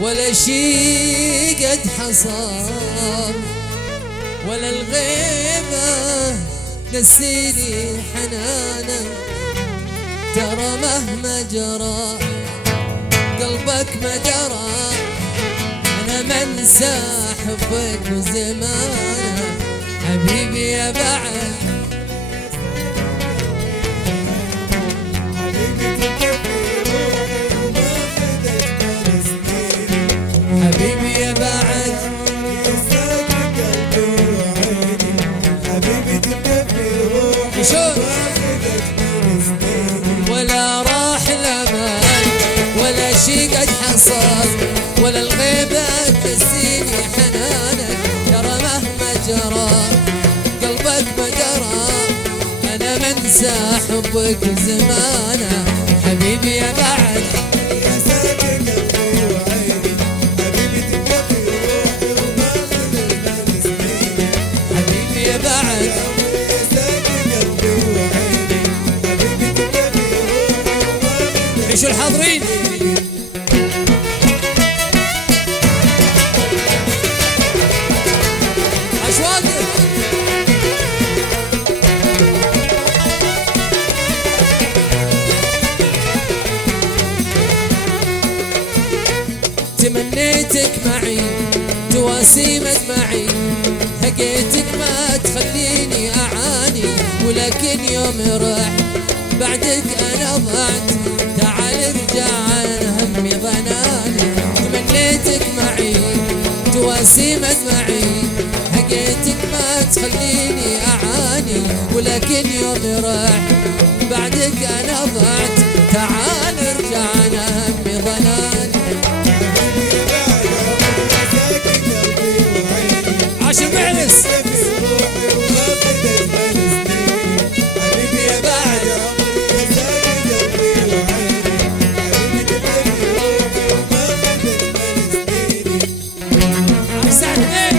ولا شي قد حصل، ولا الغيبة نسيني حنانك. ترى مهما جرى قلبك ما درى، أنا منسى حبك وزمانك حبيبي يا بعد. حبيبي يا بعد حبيبي تبقى في روحي شوف. وماخذك ولا راح الأمان ولا شي قد حصل، ولا الغيبة تنسيني حنانك. ترى مهما جرى قلبك ما درى، أنا منسى حبك وزمانه حبيبي يا بعد. يا ساكن قلبي وعيني حبيبي تبقى في روحي وماخذك سنيني. حبيبي يا بعد يا ساكن قلبي وعيني حبيبي تبقى في روحي وماخذك. عيشوا الحاضرين. أشواقر تمنيتك معي تواسيمك معي، هقيتك ما تخليني أعاني. ولكن يوم راح بعدك أنا ضعت، تعال ارجع عن همي ظناني. تمنيتك معي تواسيمك معي، هقيتك ما تخليني أعاني. ولكن يوم راح بعدك أنا ضعت، تعال ارجع عن همي ظناني. عاشر معلس حبيبي يا بعد يا ساكن قلبي وعيني حبيبي تبقى في روحي وماخذك سنيني. سعد ايه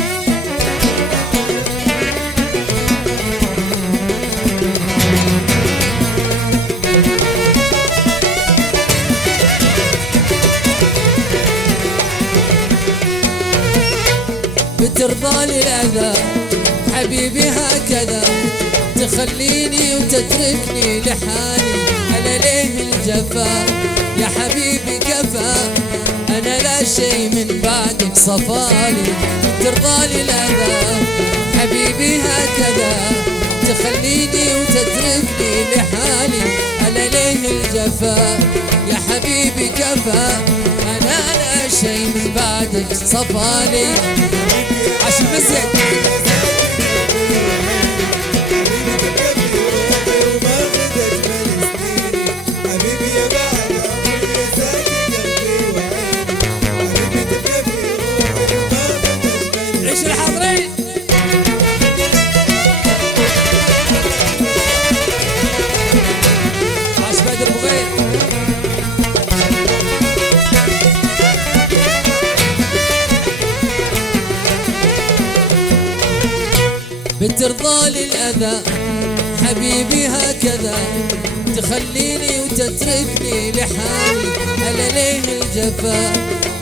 بترضى للأذى حبيبي هكذا، تخليني وتتركني لحالي. أنا ليه الجفا يا حبيبي كفى، أنا لا شيء من بعدك صفالي. ترضى للأذى حبيبي هكذا، تخليني وتتركني لحالي. أنا ليه الجفا يا حبيبي كفى، أنا لا شيء من بعدك صفالي. عشان مزيد عيش الحاضرين. عاش بدر بغير بترضى للأذى حبيبي هكذا، تخليني وتتركني لحالي. أنا ليه الجفا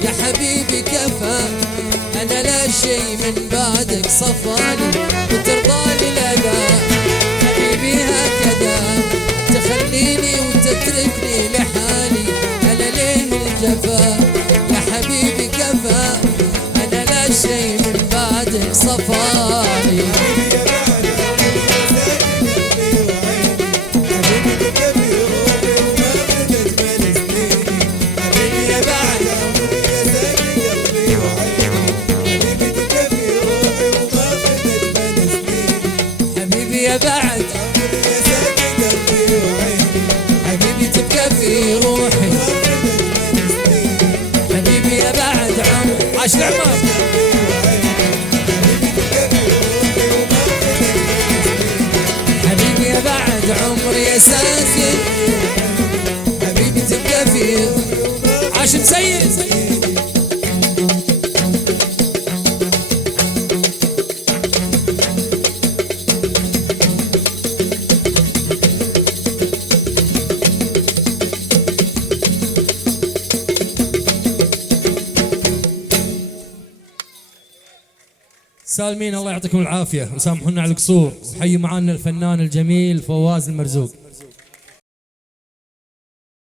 يا حبيبي كفى، أنا لا شيء من بعدك صفاني. بترضى للأذى حبيبي هكذا، تخليني وتتركني لحالي. أنا ليه الجفا يا حبيبي كفى، أنا لا شيء من بعدك صفاني. يا بعد حبيبي تبقى في روحي، حبيبي يا بعد عمر. عاش العمر حبيبي يا بعد عمر يا ساكن، حبيبي تبقى في. عاش مسيد سالمين الله يعطيكم العافيه وسامحونا على القصور. وحي معانا الفنان الجميل فواز المرزوق.